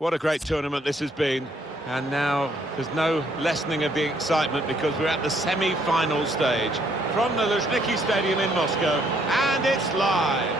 What a great tournament this has been. And now there's no lessening of the excitement because we're at the semi-final stage from the Luzhniki Stadium in Moscow, and it's live.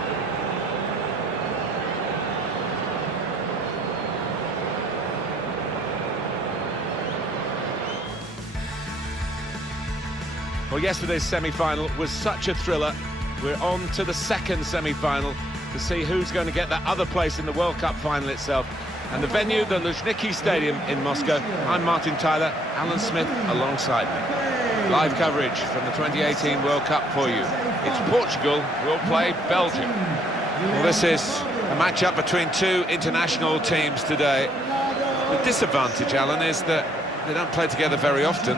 Well, yesterday's semi-final was such a thriller. We're on to the second semi-final to see who's going to get that other place in the World Cup final itself. And the venue, the Luzhniki Stadium in Moscow. I'm Martin Tyler, Alan Smith alongside me. Live coverage from the 2018 World Cup for you. It's Portugal will play Belgium. Well, this is a match-up between two international teams today. The disadvantage, Alan, is that they don't play together very often.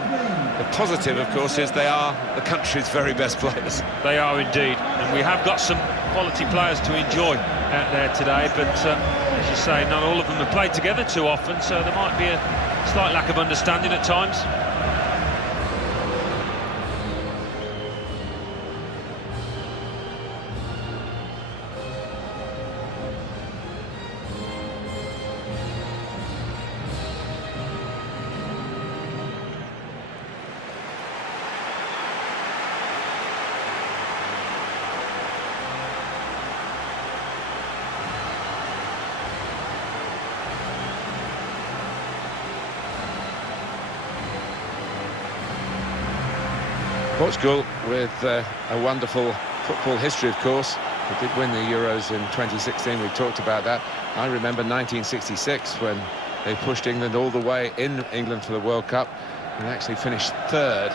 The positive, of course, is they are the country's very best players. They are indeed, and we have got some quality players to enjoy out there today, but as you say, not all of them have played together too often, so there might be a slight lack of understanding at times. Portugal with a wonderful football history, of course. They did win the Euros in 2016, we talked about that. I remember 1966 when they pushed England all the way in England for the World Cup and actually finished third.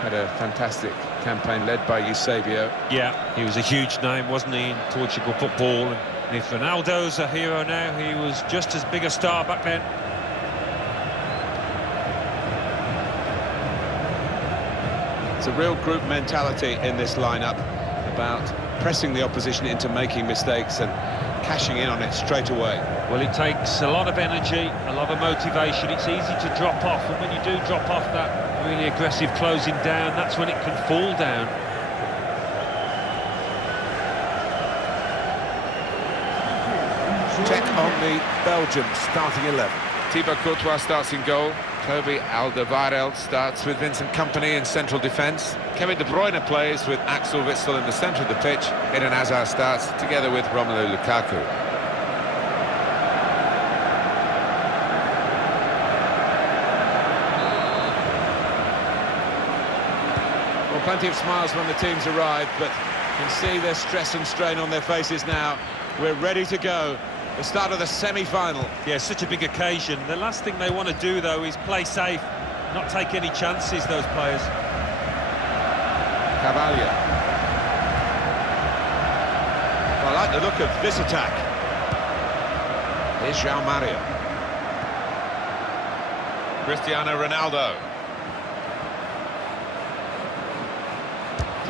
Had a fantastic campaign led by Eusebio. Yeah, he was a huge name, wasn't he, in Portugal football. And if Ronaldo's a hero now, he was just as big a star back then. It's a real group mentality in this lineup about pressing the opposition into making mistakes and cashing in on it straight away. Well, it takes a lot of energy, a lot of motivation. It's easy to drop off, and when you do drop off that really aggressive closing down, that's when it can fall down. Check on the Belgium starting 11. Thibaut Courtois starts in goal. Kobe Alderweireld starts with Vincent Kompany in central defence. Kevin De Bruyne plays with Axel Witsel in the centre of the pitch. Eden Hazard starts together with Romelu Lukaku. Well, plenty of smiles when the teams arrive, but you can see their stress and strain on their faces now. We're ready to go. The start of the semi-final. Yeah, such a big occasion. The last thing they want to do, though, is play safe, not take any chances, those players. Cavalier. I like the look of this attack. Here's João Mario. Cristiano Ronaldo.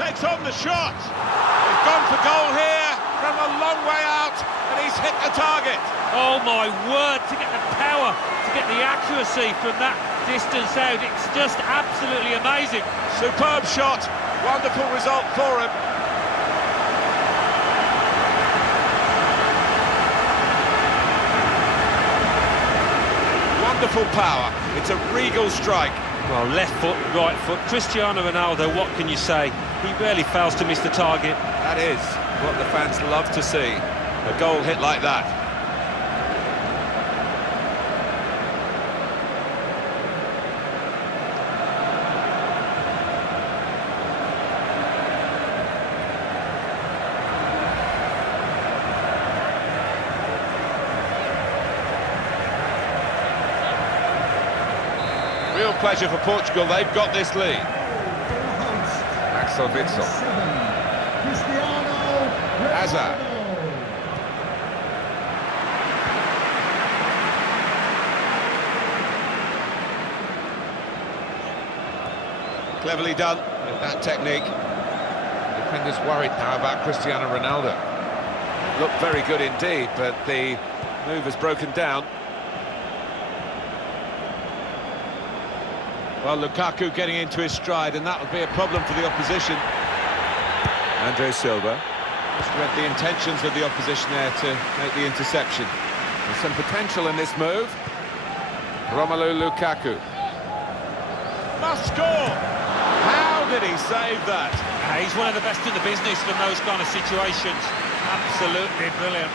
Takes on the shot. He's gone for goal here from a long way out, and he's hit the target. Oh my word, to get the power, to get the accuracy from that distance out, it's just absolutely amazing. Superb shot, wonderful result for him. Wonderful power, it's a regal strike. Well, left foot, right foot, Cristiano Ronaldo, what can you say? He rarely fails to miss the target. That is what the fans love to see, a goal hit like that. Real pleasure for Portugal, they've got this lead. Axel Witsel. Hazard. Cleverly done with that technique. Defenders worried now about Cristiano Ronaldo. Looked very good indeed, but the move has broken down. Well, Lukaku getting into his stride, and that would be a problem for the opposition. Andre Silva just read the intentions of the opposition there to make the interception. There's some potential in this move. Romelu Lukaku. Must score! How did he save that? He's one of the best in the business from those kind of situations. Absolutely brilliant.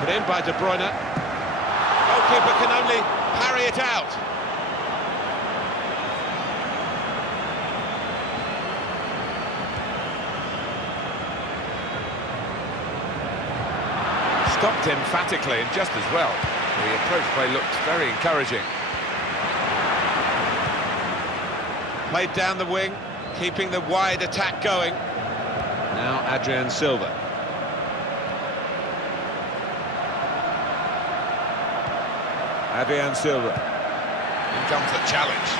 Put in by De Bruyne. Goalkeeper can only parry it out. Stopped emphatically and just as well. The approach play looked very encouraging. Played down the wing, keeping the wide attack going. Now Adrien Silva. Adrien Silva. In comes the challenge.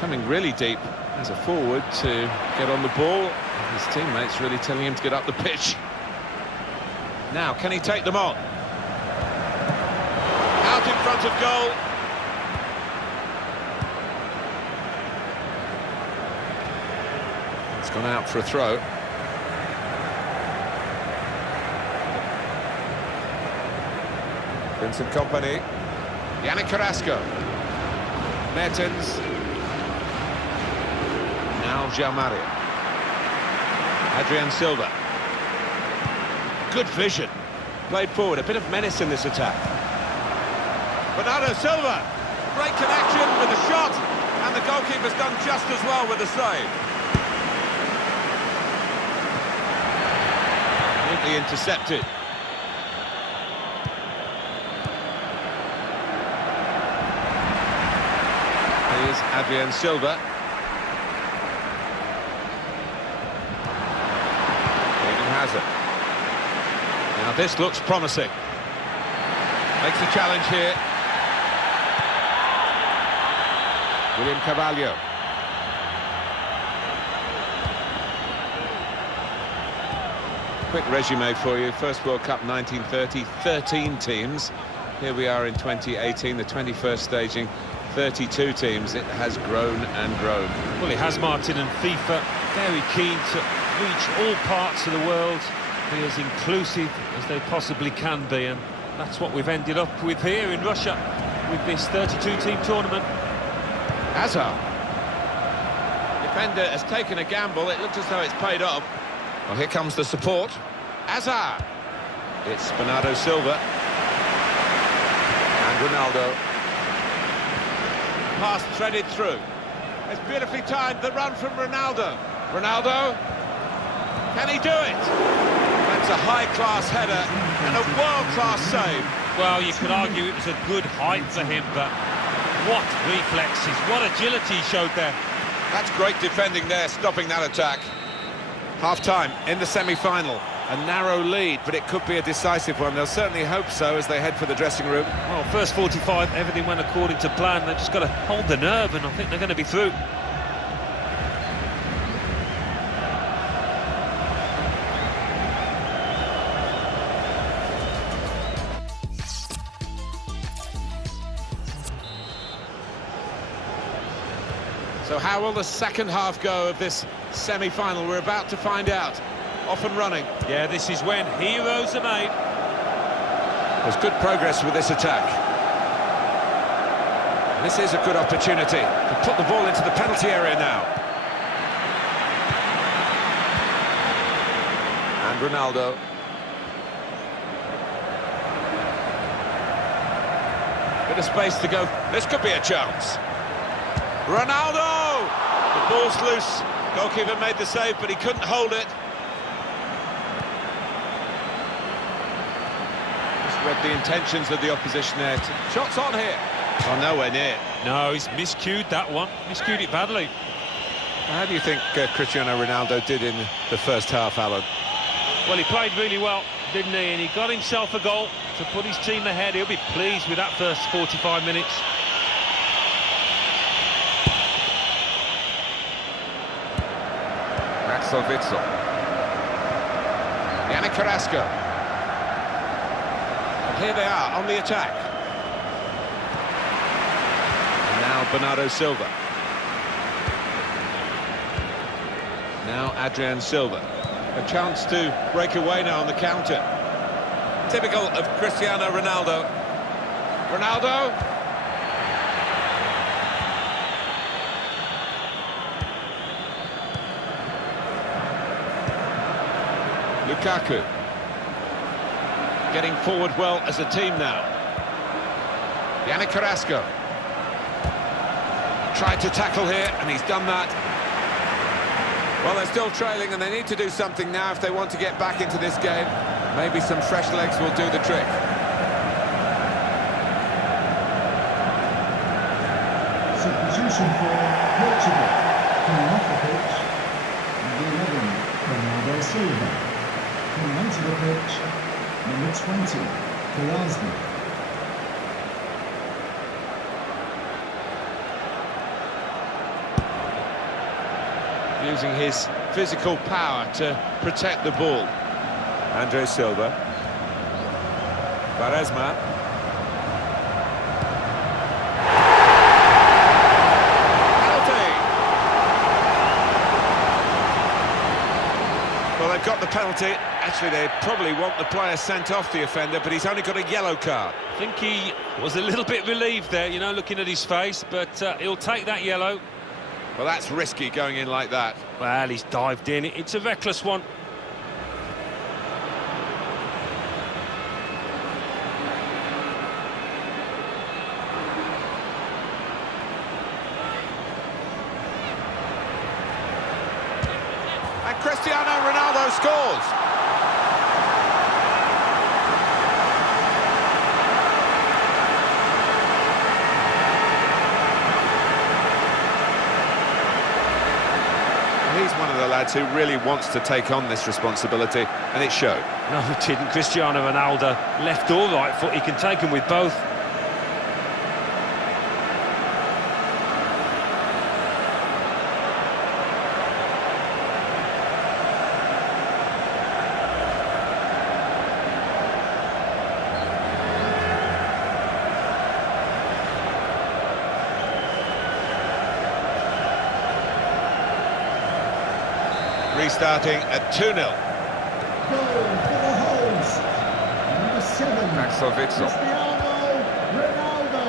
Coming really deep as a forward to get on the ball. His teammates really telling him to get up the pitch. Now, can he take them on? Out in front of goal. It's gone out for a throw. Vincent Kompany. Yannick Carrasco. Mertens. Now Maria. Adrien Silva. Good vision. Played forward, a bit of menace in this attack. Bernardo Silva. Great connection with the shot, and the goalkeeper's done just as well with the save. Neatly intercepted. Here's Adrien Silva. Now this looks promising. Makes a challenge here. William Carvalho. Quick resume for you. First World Cup 1930, 13 teams. Here we are in 2018, the 21st staging, 32 teams. It has grown and grown. Well, it has, Martin, and FIFA very keen to reach all parts of the world, be as inclusive as they possibly can be, and that's what we've ended up with here in Russia with this 32-team tournament. Hazard. Defender has taken a gamble. It looks as though it's paid off. Well, here comes the support. Hazard. It's Bernardo Silva. And Ronaldo. Pass threaded through. It's beautifully timed, the run from Ronaldo. Ronaldo. Can he do it? That's a high-class header and a world-class save. Well, you could argue it was a good height for him, but what reflexes, what agility he showed there. That's great defending there, stopping that attack. Half-time in the semi-final. A narrow lead, but it could be a decisive one. They'll certainly hope so as they head for the dressing room. Well, first 45, everything went according to plan. They've just got to hold the nerve, and I think they're going to be through. So how will the second half go of this semi-final? We're about to find out. Off and running. Yeah, this is when heroes are made. There's good progress with this attack. This is a good opportunity to put the ball into the penalty area now. And Ronaldo. Bit of space to go. This could be a chance. Ronaldo! The ball's loose. Goalkeeper made the save, but he couldn't hold it. Just read the intentions of the opposition there. Shots on here. Oh, nowhere near. No, he's miscued that one. Miscued it badly. How do you think Cristiano Ronaldo did in the first half, Alan? Well, he played really well, didn't he? And he got himself a goal to put his team ahead. He'll be pleased with that first 45 minutes. Axel Witsel. Yannick Carrasco. And here they are on the attack. And now Bernardo Silva. Now Adrian Silva. A chance to break away now on the counter. Typical of Cristiano Ronaldo. Ronaldo. Lukaku. Getting forward well as a team now. Yannick Carrasco. Tried to tackle here, and he's done that. Well, they're still trailing, and they need to do something now if they want to get back into this game. Maybe some fresh legs will do the trick. Substitution for Portugal. Coming off the pitch, number 11, Bernardo Silva. Coming onto the pitch, number 20, Carrasco. Using his physical power to protect the ball. Andre Silva. Quaresma. Penalty! Well, they've got the penalty. Actually, they probably want the player sent off, the offender, but he's only got a yellow card. I think he was a little bit relieved there, you know, looking at his face, but he'll take that yellow. Well, that's risky going in like that. Well, he's dived in. It's a reckless one. And Cristiano Ronaldo scores. He's one of the lads who really wants to take on this responsibility, and it showed. No, it didn't. Cristiano Ronaldo, left or right foot, he can take them with both. Restarting at 2-0. Goal for the host, number 7, Axel Witsel. Cristiano Ronaldo.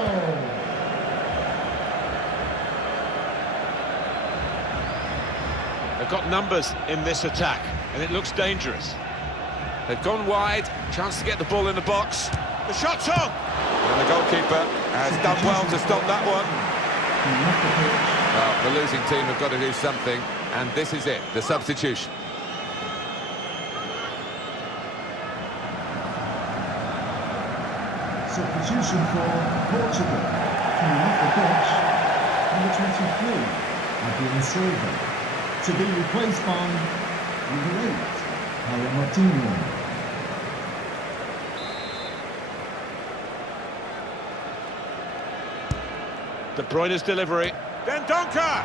They've got numbers in this attack, and it looks dangerous. They've gone wide, chance to get the ball in the box. The shot's on! And the goalkeeper has done well to stop that one. Well, the losing team have got to do something, and this is it, the substitution. Substitution for Portugal. Coming off the pitch, number 23, Adrian Silva. To be replaced by number 8, Paulo Martinho. De Bruyne's delivery. Dendoncker!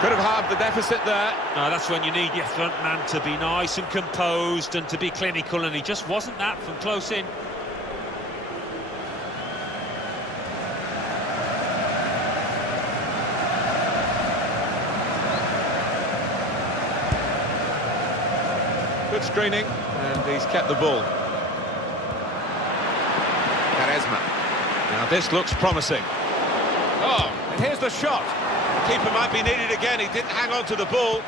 Could have halved the deficit there. No, that's when you need your front man to be nice and composed and to be clinical, and he just wasn't that from close in. Good screening, and he's kept the ball. Quaresma. Now this looks promising. Oh, and here's the shot. The keeper might be needed again. He didn't hang on to the ball.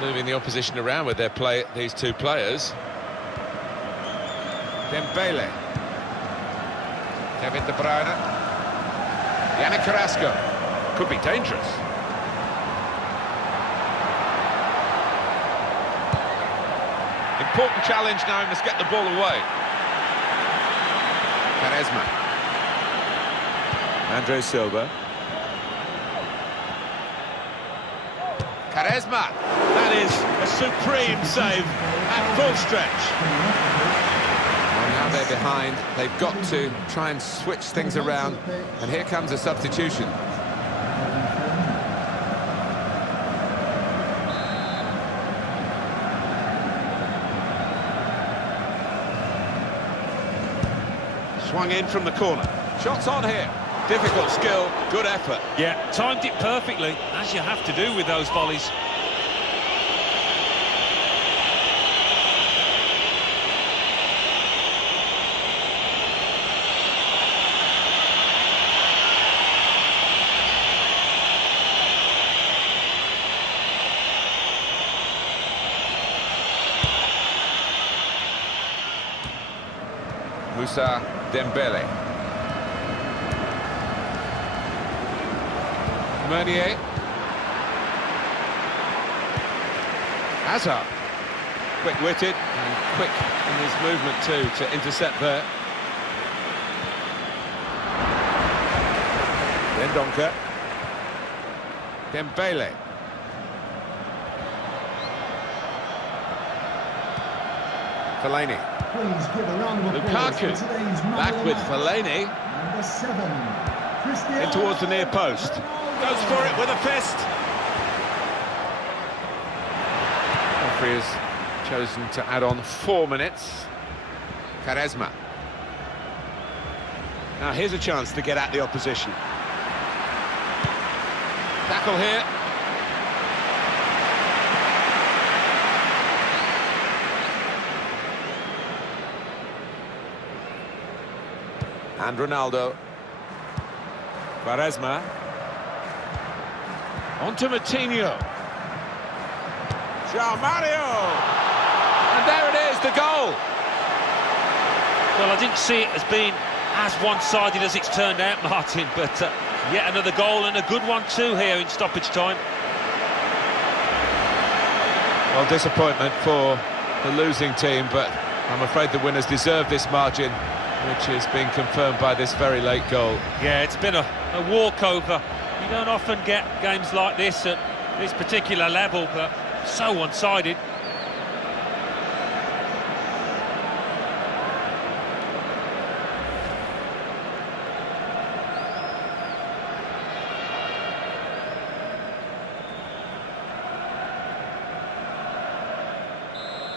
Moving the opposition around with their play, these two players. Dembele. Kevin De Bruyne. Yannick Carrasco. Could be dangerous. Important challenge now, he must get the ball away. Quaresma. Andre Silva. Quaresma. That is a supreme save at full stretch. Well, now they're behind. They've got to try and switch things around. And here comes a substitution. Swung in from the corner. Shots on here. Difficult skill, good effort. Yeah, timed it perfectly, as you have to do with those volleys. Moussa Dembele. Meunier. Hazard. Quick-witted and quick in his movement too to intercept there. Dendoncker. Dembele. Fellaini. Please give a round of applause Lukaku. for today's man Back of the with match. Fellaini. Number 7, Cristiano In towards the near post. Ronaldo. Goes for it with a fist. Referee has chosen to add on 4 minutes. Quaresma. Now here's a chance to get at the opposition. Tackle here. And Ronaldo. Quaresma. On to Matinho. João Mario! And there it is, the goal! Well, I didn't see it as being as one-sided as it's turned out, Martin, but yet another goal, and a good one too here in stoppage time. Well, disappointment for the losing team, but I'm afraid the winners deserve this margin, which has been confirmed by this very late goal. Yeah, it's been a walkover. You don't often get games like this at this particular level, but so one-sided.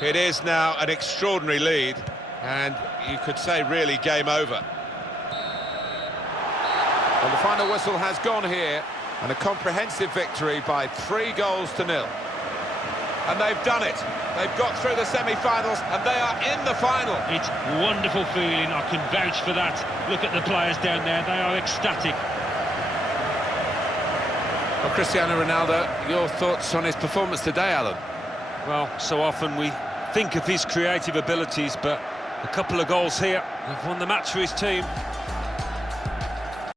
It is now an extraordinary lead, and you could say really game over. And the final whistle has gone here, and a comprehensive victory by 3-0. And they've done it. They've got through the semi-finals, and they are in the final. It's a wonderful feeling, I can vouch for that. Look at the players down there, they are ecstatic. Well, Cristiano Ronaldo, your thoughts on his performance today, Alan? Well, so often we think of his creative abilities, but a couple of goals here have won the match for his team.